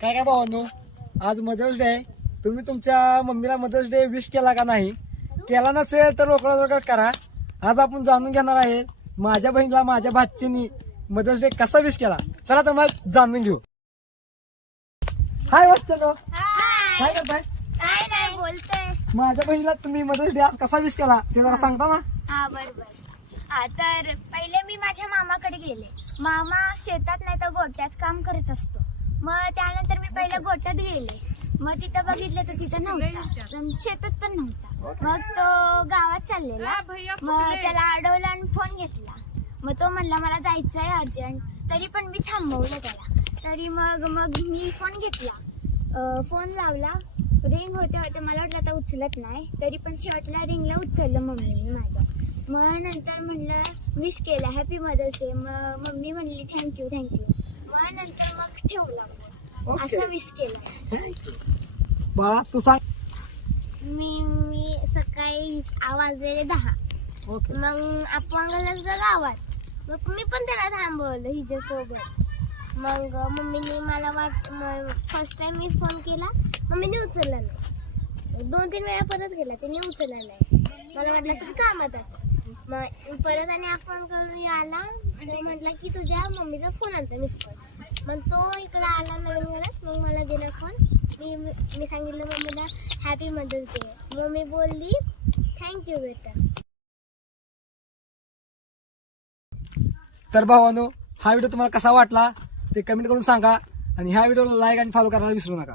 काय काय भावांनो, आज मदर्स डे आहे. तुम्ही तुमच्या मम्मीला मदर्स डे विश केला का नाही? केला नसेल तर लवकरात करा. आज आपण जाणून घेणार आहे माझ्या बहिणीला माझ्या भाचीनी मदर्स डे कसा विश केला. चला तर मग जाणून घेऊ. हाय बच्चनो, काय करताय? काय नाही बोलतोय. माझ्या बहिणीला तुम्ही मदर्स डे आज कसा विश केला ते जरा सांगता ना? हा बरोबर. तर पहिले मी माझ्या मामाकडे गेले. मामा शेतात नाही तर गोट्यात काम करत असतो. मग त्यानंतर मी पहिल्या गोट्यात गेले. मग तिथं बघितलं तर तिथं नव्हता, शेतात पण नव्हता. मग तो गावात चाललेला. मग त्याला अडवलं आणि फोन घेतला. मग तो म्हणला मला जायचंय अर्जंट. तरी पण मी थांबवलं त्याला. तरी मग मी फोन घेतला, फोन लावला. रिंग होते होते, मला वाटलं आता उचलत नाही. तरी पण शेवटला रिंगला उचललं मम्मीने माझ्या. मग नंतर म्हणलं विश केला हॅपी मदर्स डे. मग मम्मी म्हणली थँक्यू. मग नंतर मग ठेवला. असं विश केलं. बाळा तू सांग. मी सकाळी आवाज दिले 10. ओके. मग आपण गेलो गावात. मग मी पण त्याला थांबवलं हिच्यासोबत. मग मम्मीने मला फर्स्ट टाइम मी फोन केला, मम्मीने उचलला नाही. 2-3 वेळा परत गेला, तिने उचलला नाही. मला वाटलं की कामात आहे. मग परत आणि आपण करून आला. म्हटलं की तुझ्या मम्मीचा फोन आणतो मिस कॉल. मग तो इकडे आला नवीन घरात. मग मला दिला फोन. मी सांगितलं मम्मीला हॅपी मदर्स डे. मम्मी बोलली थँक्यू बेटा. तर भावानो, हा व्हिडिओ तुम्हाला कसा वाटला ते कमेंट करून सांगा आणि ह्या व्हिडिओला लाईक आणि फॉलो करायला विसरू नका.